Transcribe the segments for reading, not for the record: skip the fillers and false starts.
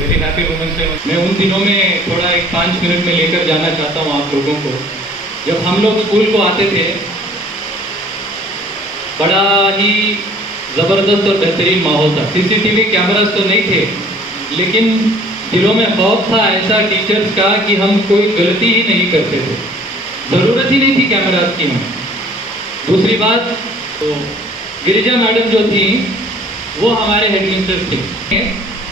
Very happy moments है। मैं उन दिनों में थोड़ा एक 5 मिनट में लेकर जाना चाहता हूँ आप लोगों को। जब हम लोग स्कूल को आते थे, बड़ा ही ज़बरदस्त और बेहतरीन माहौल था। सीसीटीवी कैमरास तो नहीं थे, लेकिन दिलों में खौफ था ऐसा टीचर्स का कि हम कोई गलती ही नहीं करते थे। ज़रूरत ही नहीं थी कैमरास की हमें। दूसरी बात, तो गिरिजा मैडम जो थी वो हमारे हेडमिस्ट्रेस थे।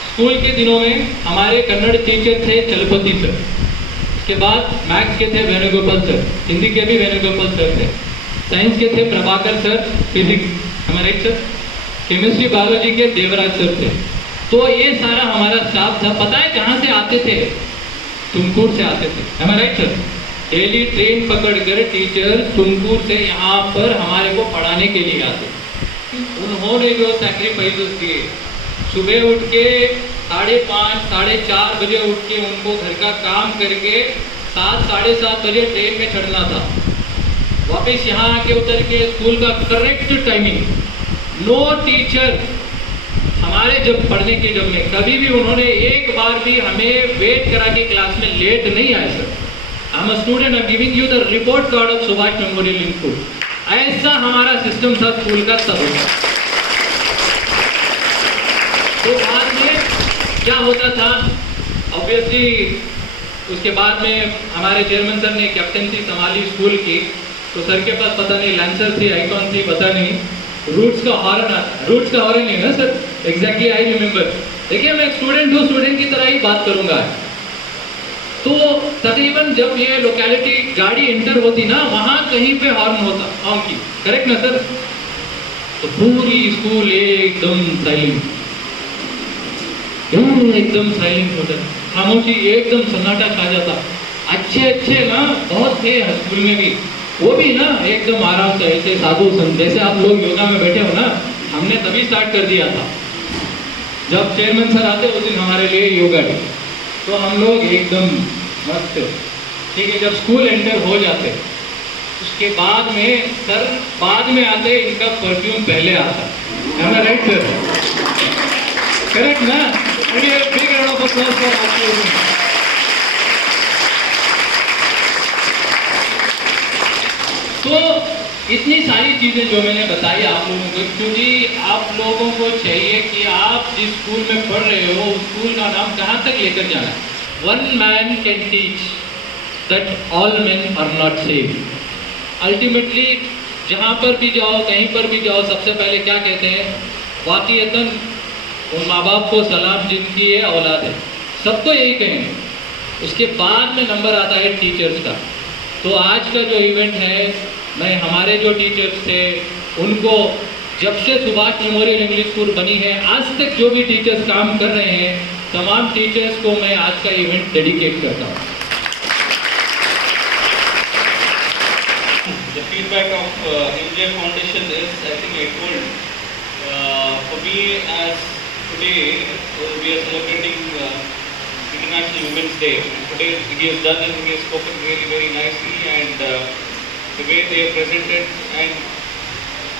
स्कूल के दिनों में हमारे कन्नड़ टीचर थे चलपति सर, उसके बाद मैथ्स के थे वेणुगोपाल सर, हिंदी के भी वेणुगोपाल सर थे, साइंस के थे प्रभाकर सर, फिजिक्स हमारे राइट सर, केमिस्ट्री बायोलॉजी के देवराज सर थे। तो ये सारा हमारा स्टाफ था। पता है कहाँ से आते थे? तुमकुर से आते थे, हमारे राइट सर। डेली ट्रेन पकड़कर टीचर तुमकुर से यहाँ पर हमारे को पढ़ाने के लिए आते। उन्होंने जो सैक्रिफाइसेस दिए, सुबह उठ के 5:30 4:30 बजे उठ के उनको घर का काम करके 7 साढ़े 7 बजे ट्रेन में चढ़ना था, वापस यहाँ आके उतर के स्कूल का करेक्ट टाइमिंग। नो टीचर हमारे जब पढ़ने के जब में कभी भी उन्होंने एक बार भी हमें वेट करा के क्लास में लेट नहीं आए sir. I am a student, I am giving you the report card of Subhash memorial in school. ऐसा हमारा सिस्टम था स्कूल का तब। तो बाद में क्या होता था, ऑब्वियसली उसके बाद में हमारे चेयरमैन सर ने कैप्टनसी संभाली स्कूल की, तो सर के पास पता नहीं लैंसर थी, आइकॉन थी, पता नहीं, रूट्स का हॉर्न आता, रूट्स का हॉर्न नहीं ना सर, एग्जैक्टली आई रिमेंबर। देखिए मैं स्टूडेंट हूँ, स्टूडेंट की तरह ही बात करूंगा। तो तकरीबन जब ये लोकेलिटी गाड़ी एंटर होती ना, वहां कहीं पे हॉर्न होता, हॉर्न की, करेक्ट ना सर? तो पूरी स्कूल एकदम साइलेंट, एकदम साइलेंट होता, खामोशी, एकदम सन्नाटा छा जाता। अच्छे ना बहुत थे स्कूल में भी, वो भी ना एकदम आराम से ऐसे साधु संत, जैसे आप लोग योगा में बैठे हो ना, हमने तभी स्टार्ट कर दिया था जब चेयरमैन सर आते उस दिन हमारे लिए योगा डे, तो हम लोग एकदम मस्त, ठीक है। जब स्कूल एंटर हो जाते उसके बाद में सर बाद में आते, इनका परफ्यूम पहले आता, है ना राइट सर? करेक्ट ना? Big round of applause for आपको। तो इतनी सारी चीजें जो मैंने बताई आप लोगों को, क्योंकि आप लोगों को चाहिए कि आप जिस स्कूल में पढ़ रहे हो उस स्कूल का नाम कहाँ तक लेकर जाना है। One man can teach that all men are not same. Ultimately, जहाँ पर भी जाओ, कहीं पर भी जाओ, सबसे पहले क्या कहते हैं? वाक़ियतन उन माँ बाप को सलाम जिनकी ये औलाद है, सबको यही कहेंगे। उसके बाद में नंबर आता है टीचर्स का। तो आज का जो इवेंट है, मैं हमारे जो टीचर्स थे उनको, जब से सुभाष मेमोरियल इंग्लिश स्कूल बनी है आज तक जो भी टीचर्स काम कर रहे हैं, तमाम टीचर्स को मैं आज का इवेंट डेडिकेट करता हूँ। The feedback of MJ Foundation is, I think I told, for me as today we are celebrating International Women's Day. Today he has done and he has spoken really very nicely, and the way they have presented, and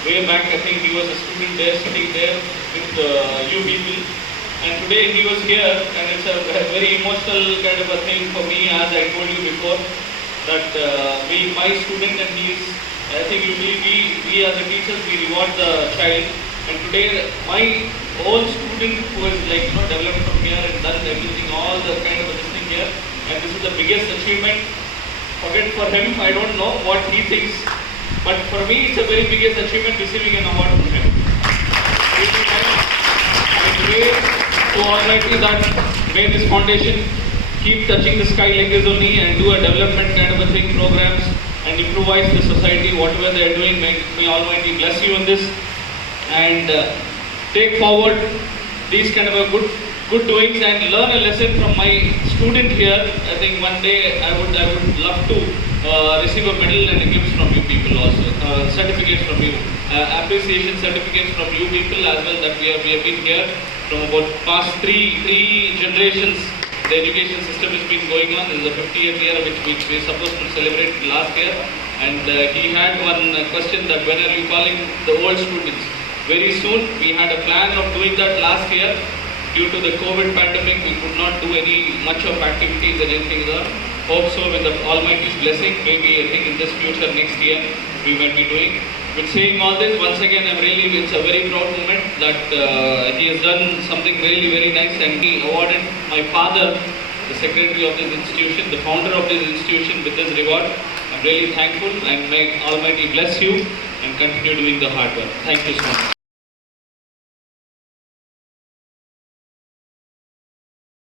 way back I think he was a student there, sitting there with you people, and today he was here, and it's a very emotional kind of a thing for me, as I told you before, that being my student and he is, I think usually we as a teachers we reward the child, and today my own student who has developed from here and done everything, all the kind of this thing here, and this is the biggest achievement. Forget for him, I don't know what he thinks, but for me it's a very biggest achievement receiving an award from him. I pray to Almighty that may this foundation keep touching the sky like this only, and do a development kind of a thing, programs, and improvise the society, whatever they are doing. May Almighty bless you in this, and take forward these kind of a good doings, and learn a lesson from my student here. I think one day I would love to receive a medal and a gift from you people also, certificates from you, appreciation certificates from you people as well, that we have been here from about past three generations. The education system has been going on. This is the 50th year which we are supposed to celebrate last year, and he had one question, that when are you calling the old students? Very soon. We had a plan of doing that last year, due to the COVID pandemic, we could not do any much of activities and anything. Hope so with the Almighty's blessing, maybe I think in this future next year we might be doing. With saying all this, once again, it's a very proud moment that he has done something really very nice, and he awarded my father, the secretary of this institution, the founder of this institution, with this reward. I'm really thankful, and may Almighty bless you and continue doing the hard work. Thank you so much.